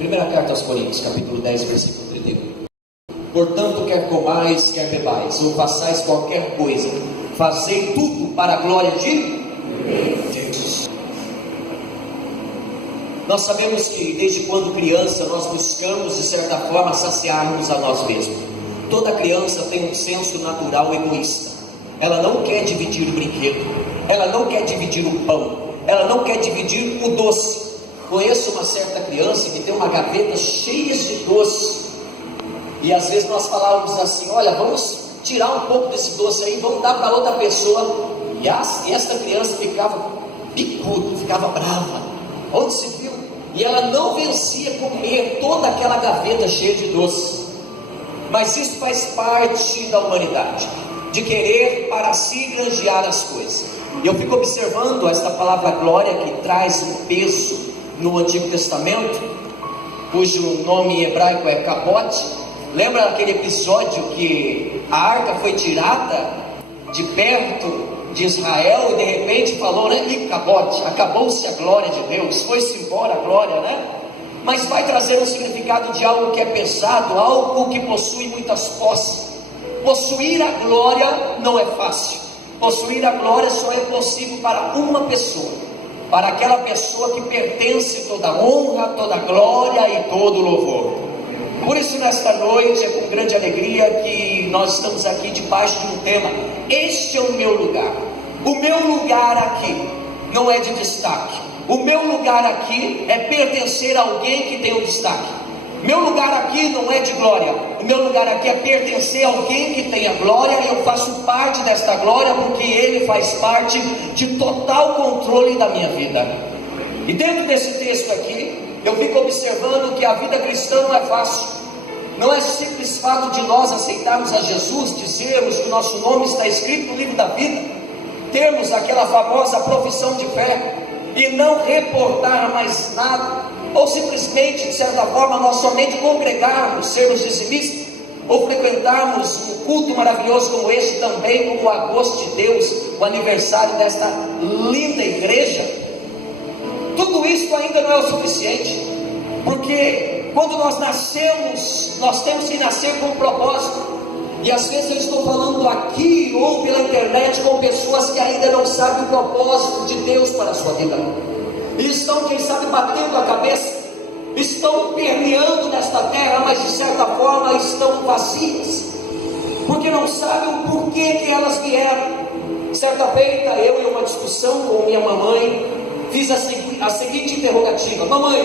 Primeira carta aos Coríntios, capítulo 10, versículo 31. Portanto, quer comais, quer bebais, ou façais qualquer coisa, fazei tudo para a glória de Deus. Nós sabemos que desde quando criança nós buscamos de certa forma saciarmos a nós mesmos. Toda criança tem um senso natural egoísta. Ela não quer dividir o brinquedo, ela não quer dividir o pão, ela não quer dividir o doce. Conheço uma certa criança que tem uma gaveta cheia de doces, e às vezes nós falávamos assim: olha, vamos tirar um pouco desse doce aí, vamos dar para outra pessoa. E esta criança ficava picuda, ficava brava. Onde se viu? E ela não vencia comer toda aquela gaveta cheia de doces. Mas isso faz parte da humanidade, de querer para si granjear as coisas. E eu fico observando esta palavra glória, que traz um peso no Antigo Testamento, cujo nome em hebraico é cabote. Lembra aquele episódio que a arca foi tirada de perto de Israel e de repente falou, né? E cabote, acabou-se a glória de Deus, foi-se embora a glória, né? Mas vai trazer um significado de algo que é pesado, algo que possui muitas posses. Possuir a glória não é fácil. Possuir a glória só é possível para uma pessoa, para aquela pessoa que pertence toda a honra, toda a glória e todo o louvor. Por isso nesta noite é com grande alegria que nós estamos aqui debaixo de um tema. Este é o meu lugar. O meu lugar aqui não é de destaque. O meu lugar aqui é pertencer a alguém que tem um destaque. Meu lugar aqui não é de glória. O meu lugar aqui é pertencer a alguém que tem a glória, e eu faço parte desta glória porque Ele faz parte de total controle da minha vida. E dentro desse texto aqui, eu fico observando que a vida cristã não é fácil. Não é simples fato de nós aceitarmos a Jesus, dizermos que o nosso nome está escrito no livro da vida, termos aquela famosa profissão de fé e não reportar mais nada, ou simplesmente, de certa forma, nós somente congregarmos, sermos dizimistas, ou frequentarmos um culto maravilhoso como este também, como a gosto de Deus, o aniversário desta linda igreja. Tudo isso ainda não é o suficiente, porque quando nós nascemos, nós temos que nascer com um propósito. E às vezes eu estou falando aqui ou pela internet com pessoas que ainda não sabem o propósito de Deus para a sua vida. E estão, quem sabe, batendo a cabeça, estão permeando nesta terra, mas de certa forma estão vazias, porque não sabem o porquê que elas vieram. Certa feita, eu em uma discussão com minha mamãe, fiz a seguinte interrogativa: mamãe,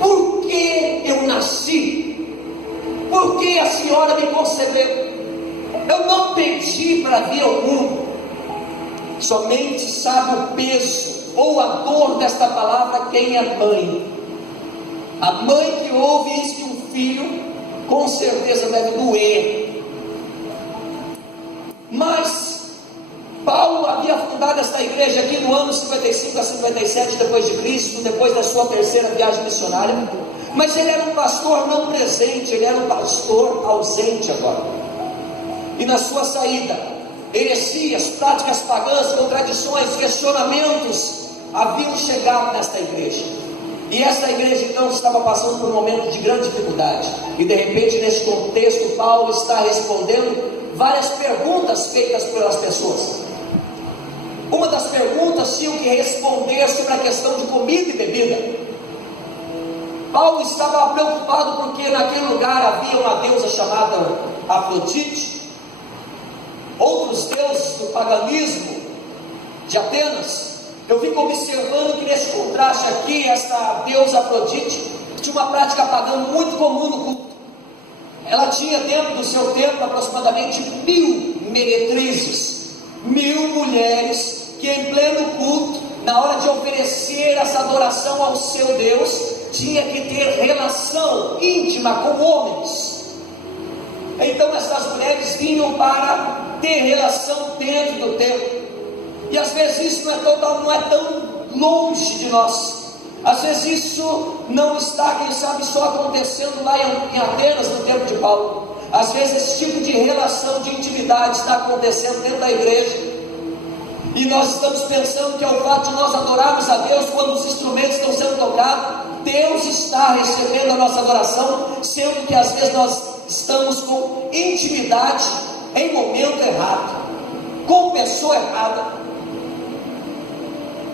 por que eu nasci? Por que a senhora me concebeu? Eu não pedi para vir ao mundo. Somente sabe o peso ou a dor desta palavra quem é mãe. A mãe que ouve isso de um filho, com certeza deve doer. Mas Paulo havia fundado esta igreja aqui no ano 55 a 57 depois de Cristo, depois da sua terceira viagem missionária. Mas ele era um pastor não presente, ele era um pastor ausente agora. E na sua saída, heresias, práticas pagãs, contradições, questionamentos haviam chegado nesta igreja. E esta igreja então estava passando por um momento de grande dificuldade. E de repente, nesse contexto, Paulo está respondendo várias perguntas feitas pelas pessoas. Uma das perguntas tinha que responder sobre a questão de comida e bebida. Paulo estava preocupado porque naquele lugar havia uma deusa chamada Afrodite, outros deuses do paganismo de Atenas. Eu fico observando que nesse contraste aqui, esta deusa Afrodite tinha uma prática pagã muito comum no culto. Ela tinha dentro do seu templo aproximadamente 1000 meretrizes, 1000 mulheres que em pleno culto, na hora de oferecer essa adoração ao seu Deus, tinha que ter relação íntima com homens. Então essas mulheres vinham para ter relação dentro do templo. E às vezes isso não é tão longe de nós. Às vezes isso não está, quem sabe, só acontecendo lá em Atenas no tempo de Paulo. Às vezes esse tipo de relação, de intimidade está acontecendo dentro da igreja. E nós estamos pensando que é o fato de nós adorarmos a Deus quando os instrumentos estão sendo tocados, Deus está recebendo a nossa adoração, sendo que às vezes nós estamos com intimidade em momento errado, com pessoa errada.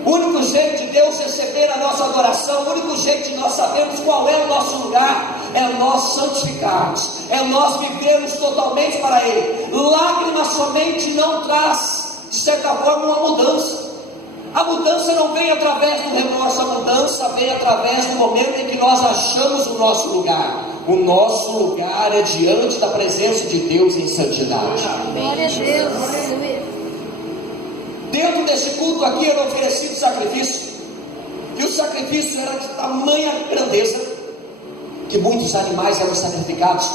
O único jeito de Deus receber a nossa adoração, o único jeito de nós sabermos qual é o nosso lugar, é nós santificarmos, é nós vivermos totalmente para Ele. Lágrima somente não traz, de certa forma, uma mudança. A mudança não vem através do remorso, a mudança vem através do momento em que nós achamos o nosso lugar. O nosso lugar é diante da presença de Deus em santidade. Glória a Deus. Dentro desse culto aqui era oferecido sacrifício, e o sacrifício era de tamanha grandeza que muitos animais eram sacrificados.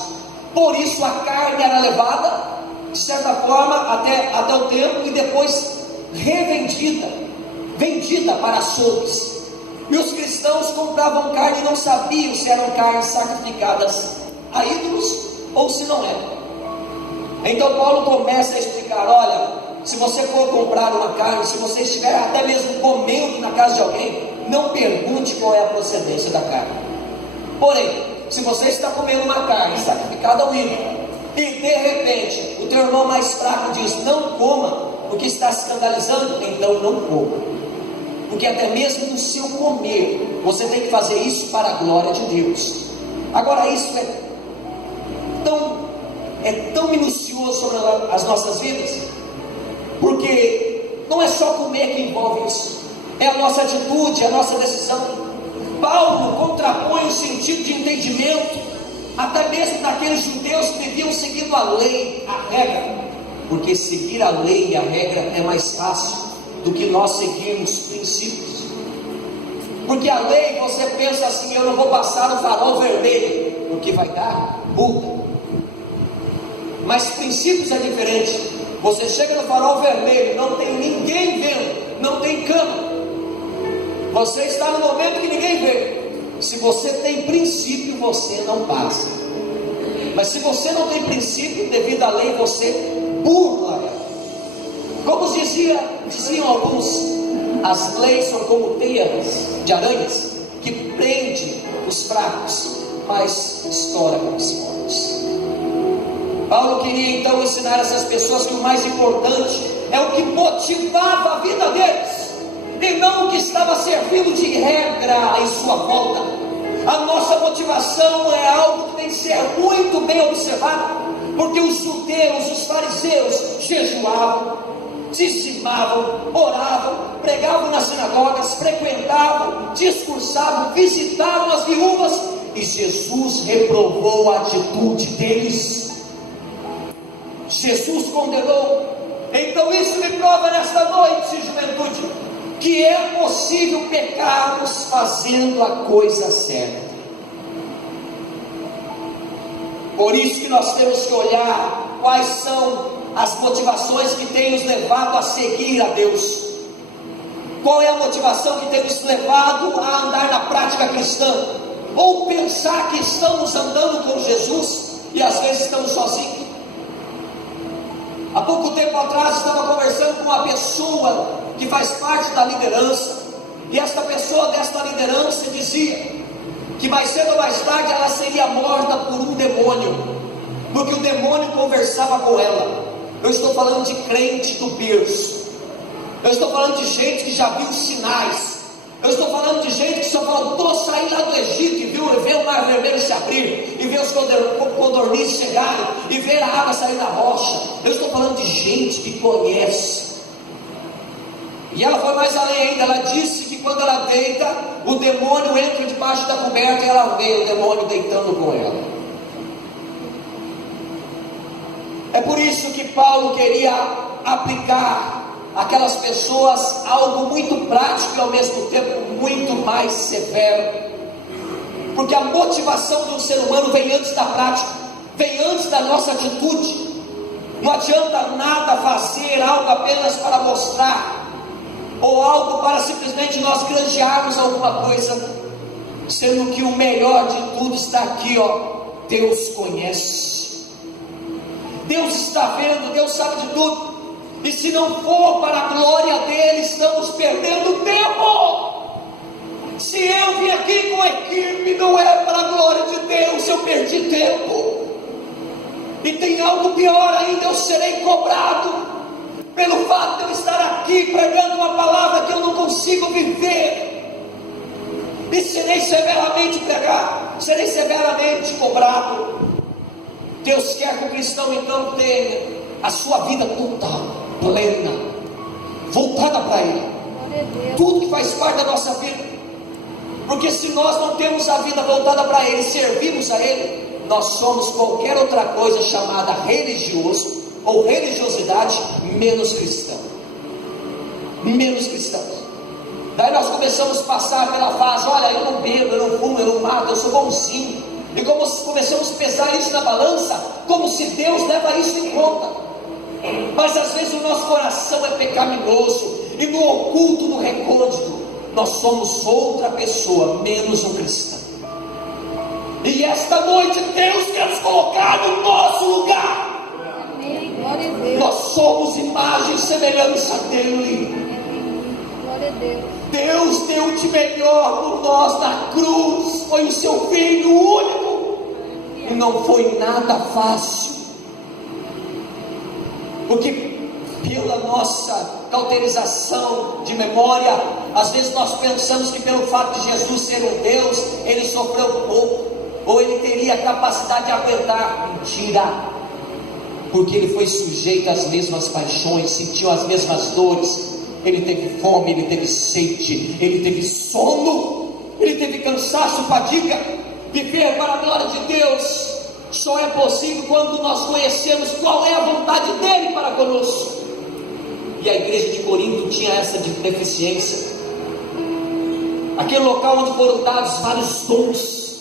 Por isso a carne era levada, de certa forma, até o templo, e depois vendida para açougues. E os cristãos compravam carne e não sabiam se eram carnes sacrificadas a ídolos ou se não eram. Então Paulo começa a explicar: olha, se você for comprar uma carne, se você estiver até mesmo comendo na casa de alguém, não pergunte qual é a procedência da carne. Porém, se você está comendo uma carne sacrificada ao ídolo, e de repente o teu irmão mais fraco diz: não coma, porque está se escandalizando, então não coma. Porque até mesmo no seu comer, você tem que fazer isso para a glória de Deus. Agora, isso é tão minucioso sobre as nossas vidas, porque não é só comer que envolve isso, é a nossa atitude, a nossa decisão. Paulo contrapõe o sentido de entendimento até mesmo daqueles judeus que viviam seguindo a lei, a regra, porque seguir a lei e a regra é mais fácil do que nós seguirmos princípios. Porque a lei, você pensa assim: eu não vou passar o farol vermelho, porque vai dar multa. Mas princípios é diferente. Você chega no farol vermelho, não tem ninguém vendo, não tem câmera, você está no momento que ninguém vê. Se você tem princípio, você não passa. Mas se você não tem princípio, devido à lei, você burla ela. Como diziam alguns, as leis são como teias de aranhas que prende os fracos, mas estoura com os fortes. Paulo queria então ensinar essas pessoas que o mais importante é o que motivava a vida deles, e não o que estava servindo de regra em sua volta. A nossa motivação é algo que tem que ser muito bem observado, porque os judeus, os fariseus, jejuavam, dizimavam, oravam, pregavam nas sinagogas, frequentavam, discursavam, visitavam as viúvas, e Jesus reprovou a atitude deles. Jesus condenou. Então isso me prova nesta noite, juventude, que é possível pecarmos fazendo a coisa certa. Por isso que nós temos que olhar quais são as motivações que têm nos levado a seguir a Deus. Qual é a motivação que tem nos levado a andar na prática cristã, ou pensar que estamos andando com Jesus e às vezes estamos sozinhos. Há pouco tempo atrás estava conversando com uma pessoa que faz parte da liderança, e esta pessoa desta liderança dizia que mais cedo ou mais tarde ela seria morta por um demônio, porque o demônio conversava com ela. Eu estou falando de crente do berço, eu estou falando de gente que já viu sinais, eu estou falando de gente que só faltou sair lá do Egito e ver o mar vermelho se abrir, e ver os codornizes chegarem, e ver a água sair da rocha. Eu estou falando de gente que conhece. E ela foi mais além ainda, ela disse que quando ela deita, o demônio entra debaixo da coberta e ela vê o demônio deitando com ela. É por isso que Paulo queria aplicar aquelas pessoas algo muito prático e ao mesmo tempo muito mais severo, porque a motivação de um ser humano vem antes da prática, vem antes da nossa atitude. Não adianta nada fazer algo apenas para mostrar, ou algo para simplesmente nós granjearmos alguma coisa, sendo que o melhor de tudo está aqui, ó. Deus conhece, Deus está vendo, Deus sabe de tudo. E se não for para a glória dele, estamos perdendo tempo. Se eu vim aqui com equipe, não é para a glória de Deus, eu perdi tempo. E tem algo pior ainda, eu serei cobrado pelo fato de eu estar aqui pregando uma palavra que eu não consigo viver, e serei severamente cobrado. Deus quer que o cristão então tenha a sua vida total, plena, voltada para Ele, tudo que faz parte da nossa vida, porque se nós não temos a vida voltada para Ele, servimos a Ele, nós somos qualquer outra coisa chamada religioso ou religiosidade menos cristão. Daí nós começamos a passar pela fase: olha, eu não bebo, eu não fumo, eu não mato, eu sou bonzinho. E começamos a pesar isso na balança, como se Deus leva isso em conta. Mas às vezes o nosso coração é pecaminoso, e no oculto, no recôndito, nós somos outra pessoa, menos um cristão. E esta noite Deus quer nos colocar no nosso lugar. Amém. Glória a Deus. Nós somos imagem e semelhança dele. Glória a Deus. Deus deu de melhor por nós na cruz, foi o seu Filho único, e não foi nada fácil, porque pela nossa cauterização de memória, às vezes nós pensamos que pelo fato de Jesus ser um Deus, Ele sofreu pouco, ou Ele teria a capacidade de aguentar. Mentira, porque Ele foi sujeito às mesmas paixões, sentiu as mesmas dores. Ele teve fome, Ele teve sede, Ele teve sono, Ele teve cansaço, fadiga. Viver para a glória de Deus só é possível quando nós conhecemos qual é a vontade dEle para conosco. E a igreja de Corinto tinha essa deficiência. Aquele local onde foram dados vários dons,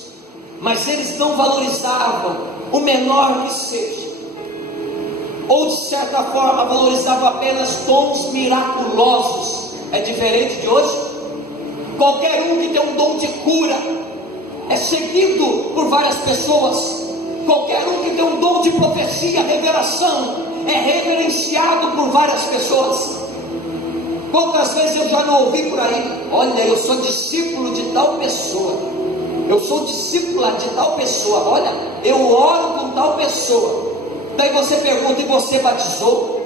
mas eles não valorizavam o menor que seja, ou de certa forma valorizavam apenas dons miraculosos. É diferente de hoje. Qualquer um que tem um dom de cura é seguido por várias pessoas. Qualquer um que tem um dom de profecia, revelação, é reverenciado por várias pessoas. Quantas vezes eu já não ouvi por aí: olha, eu sou discípulo de tal pessoa, eu sou discípula de tal pessoa, olha, eu oro com tal pessoa. Daí você pergunta: e você batizou?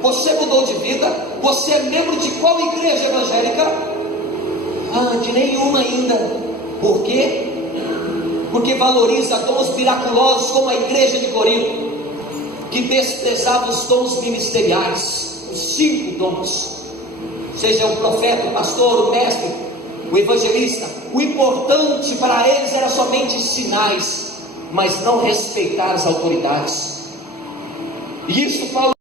Você mudou de vida? Você é membro de qual igreja evangélica? Ah, de nenhuma ainda. Por quê? Porque valoriza dons miraculosos, como a igreja de Corinto, que desprezava os dons ministeriais, os 5 dons, seja o profeta, o pastor, o mestre, o evangelista. O importante para eles era somente sinais, mas não respeitar as autoridades. E isso Paulo